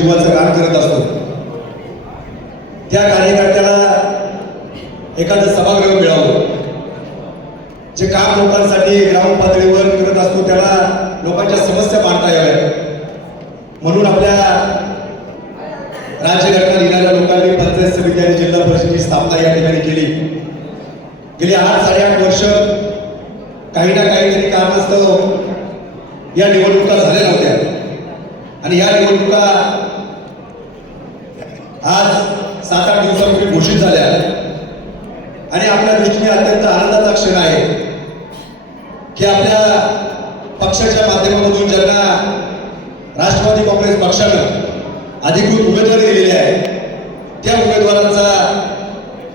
जीवाचं काम करत असतो. त्या कार्यकर्त्याला एखादं सभागृह मिळावं. जे काम लोकांसाठी ग्राउंड पातळीवर करत असतो त्याला लोकांच्या समस्या मांडता याव्यात. म्हणून आपल्या राज्यघटना लिहिणाऱ्या लोकांनी पंचायत समिती आणि जिल्हा परिषदेची स्थापना या ठिकाणी केली. गेली आठ साडेआठ वर्ष काही ना काहीतरी कारणास्तव या निवडणुका झाल्या नव्हत्या आणि या निवडणुका आज सात आठ दिवसापूर्वी घोषित झाल्या आणि आपल्या दृष्टीने अत्यंत आनंदाचा क्षण आहे की आपल्या पक्षाच्या माध्यमातून ज्यांना राष्ट्रवादी काँग्रेस पक्षानं अधिकृत उमेदवारी दिलेली आहे त्या उमेदवारांचा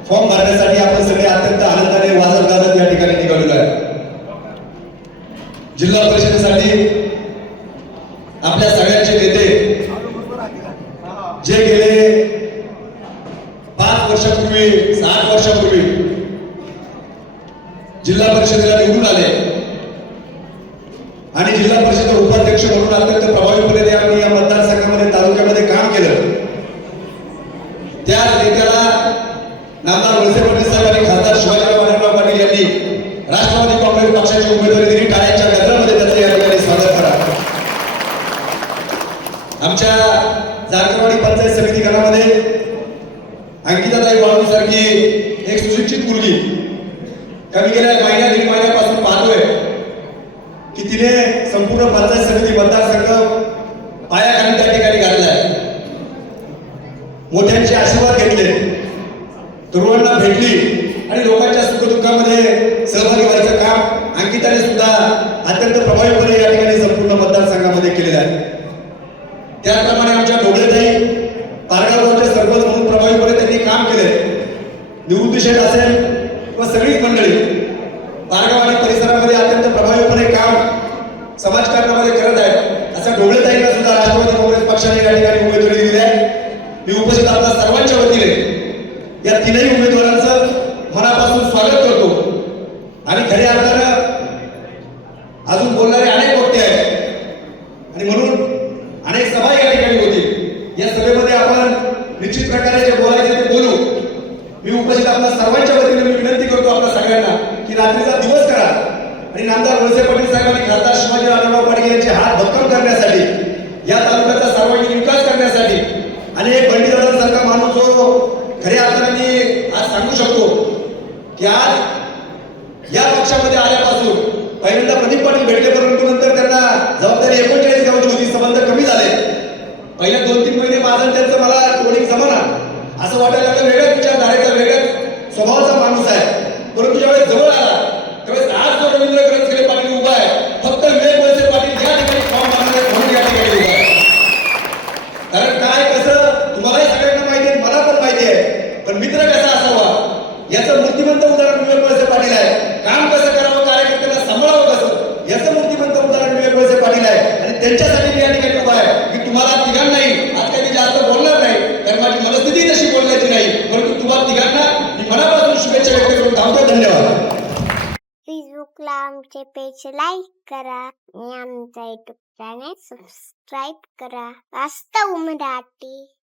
फॉर्म भरण्यासाठी आपण सगळे अत्यंत आनंदाने वाजत गाजत या ठिकाणी निघालेलो आहे. जिल्हा परिषदेसाठी आपल्या सगळ्यांचे नेते जे गेले पाच वर्षापूर्वी सात वर्षापूर्वी जिल्हा परिषदेला निवडून आले. आणि जिल्हा परिषद उपाध्यक्ष म्हणून अत्यंत प्रभावीपणे आम्ही या मतदारसंघामध्ये तालुक्यामध्ये काम केलं. त्या नेत्याला नामदार वळसे पाटील साहेब आणि खासदार शिवाजीराव आढळराव पाटील यांनी राष्ट्रवादी काँग्रेस पक्षाची उमेदवारी दिली. टाळ्यांच्या गजरामध्ये त्याचं या ठिकाणी स्वागत करा. आमच्या जारकरवाडी पंचायत समिती गणामध्ये अंकिताताई बाळू सारखी एक सुशिक्षित मुलगी. कमी गेल्या तिने संपूर्ण पंचायत समिती मतदारसंघ पायाखाली त्या ठिकाणी घातलाय. मोठ्यांचे आशीर्वाद घेतले. तरुणांना भेटली आणि लोकांच्या सुखदुःखामध्ये सहभागी व्हायचं काम अंकिताने सुद्धा अत्यंत प्रभावीपणे या ठिकाणी संपूर्ण मतदारसंघामध्ये केलेलं आहे. त्याचप्रमाणे आमच्या ढोबळेताई पारगावच्या सरपंच म्हणून प्रभावीपणे त्यांनी काम केले निवृत्ती असेल किंवा सगळीच मंडळी पारगाव आणि परिसरामध्ये अत्यंत प्रभावीपणे काम समाजकारणामध्ये करत आहेत अशा ढोबळेताईंना सुद्धा राष्ट्रवादी काँग्रेस पक्षाने या ठिकाणी उमेदवारी दिलेली आहे मी उपस्थित आपल्या सर्वांच्या वतीने या तीनही उमेदवारांचं मनापासून स्वागत करतो. आणि खऱ्या अर्थानं अजून बोलणारे अनेक वक्ते आहेत. आणि म्हणून अनेक सभा या ठिकाणी होतील. या सभेमध्ये आपण निश्चित प्रकारे जे बोलायचे ते बोलू. मी उपस्थित आपल्या सर्वांच्या वतीने मी विनंती करतो आपल्या सगळ्यांना की रात्रीचा दिवस करा. आणि नामदार वळसे पाटील साहेबांनी खासदार शिवाजी आढळराव पाटील यांचे हात भक्कम करण्यासाठी या तालुक्याचा सर्वांगीण विकास करण्यासाठी आणि एक बंडीदारांसारखा माणूस जो खऱ्या अर्थाने मी आज सांगू शकतो की आज या पक्षामध्ये आल्यापासून पहिल्यांदा प्रदीप पाटील भेटले परंतु नंतर त्यांना जबाबदारी एकोणचाळीस गावची होती संबंध कमी झाले. पहिल्या दोन तीन महिने माझं त्यांचं मला कोणी जमाना असं वाटायला लागलं वेगळ्याच विचारधारेचा वेगळ्याच स्वभावाचा माणूस आहे. परंतु ज्यावेळेस जवळ आला त्यावेळेस आज जो रवींद्र गणसरे पाटील उभा आहे फक्त विवेक वळसे पाटील या ठिकाणी फॉर्म मारणार आहेत म्हणून या ठिकाणी उभा आहे. कारण काय कसं तुम्हालाही सगळ्यांना माहिती आहे मला पण माहिती आहे पण मित्र कसा याचं मूर्तिमंत उदाहरण विवेक वळसे पाटील आहे. काम कसं करावं कार्यकर्त्यांना सांभाळावं कसं? याचं मूर्तिमंत उदाहरण विवेक वळसे पाटील आहे. आणि त्यांच्यासाठी मी या ठिकाणी उभा आहे. की तुम्हाला तिघांनाही आज काही मी जास्त बोलणार नाही कारण माझी मनस्थिती तशी बोलण्याची नाही. परंतु तुम्हाला तिघांना मी मनापासून शुभेच्छा व्यक्त करून थांबतो धन्यवाद. फेसबुकला आमचे पेज लाईक करा आणि आमचा युट्यूब चॅनेल सबस्क्राईब करा. वास्तव मराठी.